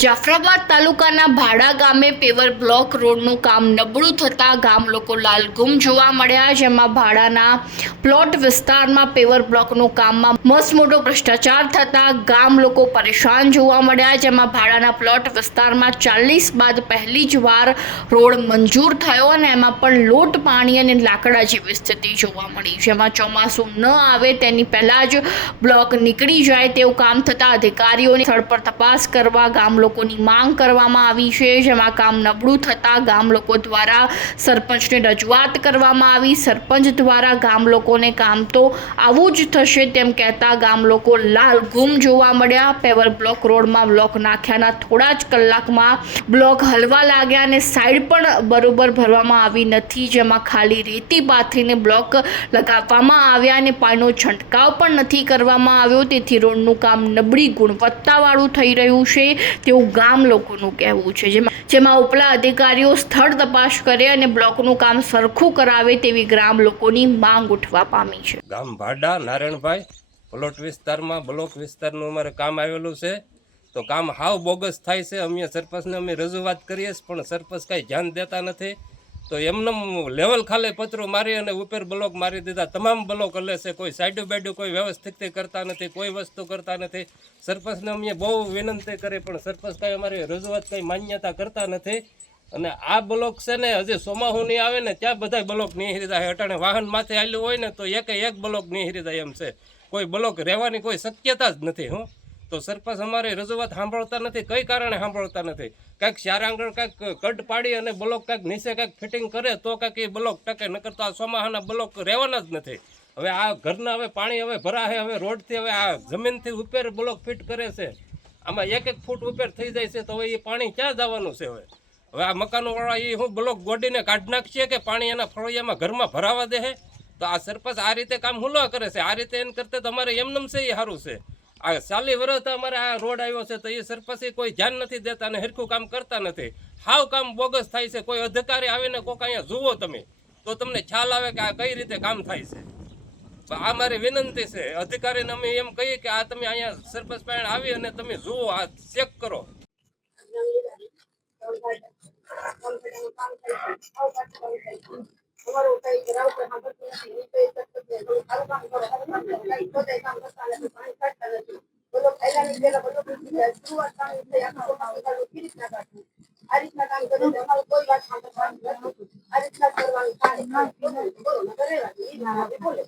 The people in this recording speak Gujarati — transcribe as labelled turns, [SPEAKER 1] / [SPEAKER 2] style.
[SPEAKER 1] જાફરાબાદ તાલુકાના ભાડા ગામે પેવર બ્લોક રોડનું કામ નબળું થતાં ગામ લોકો લાલગુમ જોવા મળ્યા, જેમાં ભાડાના પ્લોટ વિસ્તારમાં પેવર બ્લોકનું કામમાં મસ્ત મોટો ભ્રષ્ટાચાર થતાં ગામ લોકો પરેશાન જોવા મળ્યા, જેમાં ભાડાના પ્લોટ વિસ્તારમાં ચાલીસ બાદ પહેલી જ વાર રોડ મંજૂર થયો અને એમાં પણ લોટ, પાણી અને લાકડા જેવી સ્થિતિ જોવા મળી. જેમાં ચોમાસું ન આવે તેની પહેલાં જ બ્લોક નીકળી જાય તેવું કામ થતાં અધિકારીઓની સ્થળ પર તપાસ કરવા ગામ લોકોની માંગ કરવામાં આવી છે. જેમાં કામ નબળું થતાં ગામ લોકો દ્વારા સરપંચને રજૂઆત કરવામાં આવી. સરપંચ દ્વારા ગામ લોકોને કામ તો આવું જ થશે તેમ કહેતા ગામ લોકો લાલ ગુમ જોવા મળ્યા. પેવર બ્લોક રોડમાં બ્લોક નાખ્યાના થોડા જ કલાકમાં બ્લોક હલવા લાગ્યા અને સાઈડ પણ બરોબર ભરવામાં આવી નથી. જેમાં ખાલી રેતી પાથરીને બ્લોક લગાવવામાં આવ્યા અને પાણીનો છંટકાવ પણ નથી કરવામાં આવ્યો. તેથી રોડનું કામ નબળી ગુણવત્તાવાળું થઈ રહ્યું છે. તેવું ગામ લોકોનું કહેવું છે. જેમાં જેમાં ઉપલા અધિકારીઓ સ્થળ તપાસ કરે અને બ્લોકનું કામ સરખું કરાવે તેવી ગ્રામ લોકોની માંગ ઉઠવા પામી છે.
[SPEAKER 2] ગામ ભાડા નારાયણભાઈ પ્લોટ વિસ્તારમાં બ્લોક વિસ્તારનું અમારે કામ આવેલું છે. તો કામ હાવ બોગસ થાય છે. અમે સરપંચને અમે રજૂઆત કરીએ પણ સરપંચ કાંઈ ધ્યાન દેતા નથી. તો એમને લેવલ ખાલે પતરું મારી અને ઉપર બ્લોક મારી દીધા. તમામ બ્લોક અલે છે. કોઈ સાઈડું બાઈડું કોઈ વ્યવસ્થિત કરતા નથી, કોઈ વસ્તુ કરતા નથી. સરપંચને અમે બહુ વિનંતી કરી, પણ સરપંચ કાંઈ અમારી રજૂઆત કંઈ માન્યતા કરતા નથી. અને આ બ્લોક છે ને, હજી નહીં આવે ને, ત્યાં બધા બ્લોક નિહરી જાય. અટાણે વાહન માથે આવેલું હોય ને, તો એકે એક બ્લોક નિહરી જાય એમ છે. કોઈ બ્લોક રહેવાની કોઈ શક્યતા જ નથી, હું. તો સરપંચ અમારી રજૂઆત સાંભળતા નથી. કઈ કારણે સાંભળતા નથી? કાંઈક ચાર આંગણ, કાંઈક કટ પાડી અને બ્લોક કાંઈક નીચે કાંઈક ફિટિંગ કરે, તો કાંઈક એ બ્લોક ટકે, નકર તો આ સોમાહાના બ્લોક રહેવાના જ નથી. હવે આ ઘરના હવે પાણી હવે ભરાશે, હવે રોડથી હવે આ જમીનથી ઉપર બ્લોક ફિટ કરે છે. આમાં એક એક ફૂટ ઉપર થઈ જાય છે, તો હવે એ પાણી ક્યાં જવાનું છે હવે? હવે આ મકાનોવાળા એ હું બ્લોક ગોડીને કાઢી નાખશે કે પાણી એના ફળિયામાં ઘરમાં ભરાવા દે તો આ સરપંચ આ રીતે કામ હુલો કરે છે. આ રીતે એમ કરતા તમારે એમનેમ છે એ સારું છે. આ ચાલી વર્ષ અમારે આ રોડ આવ્યો છે તો એ સરપંચે કોઈ ધ્યાન નથી દેતા અને હરખું કામ કરતા નથી. હાવ કામ બોગસ થાય છે. કોઈ અધિકારી આવીને કોઈક અહીંયા જુઓ તમે, તો તમને ખ્યાલ આવે કે આ કઈ રીતે કામ થાય છે. આ મારી વિનંતી છે, અધિકારીને અમે એમ કહીએ કે આ તમે અહીંયા સરપંચ પાસે આવી અને તમે જુઓ, આ ચેક કરો.
[SPEAKER 3] અમારું કઈ ગ્રાઉન્ડ પર સાંભળતું નથી. એ તો એક જ કામ કરો સારું કામ કરો કઈ ખોદાય કામ કરતા નથી પાણી કાઢતા નથી રીતના કાઢવું આ રીતના કામ કર્યું અમારું કોઈ વાત આ રીતના કરવાનું આપણે બોલે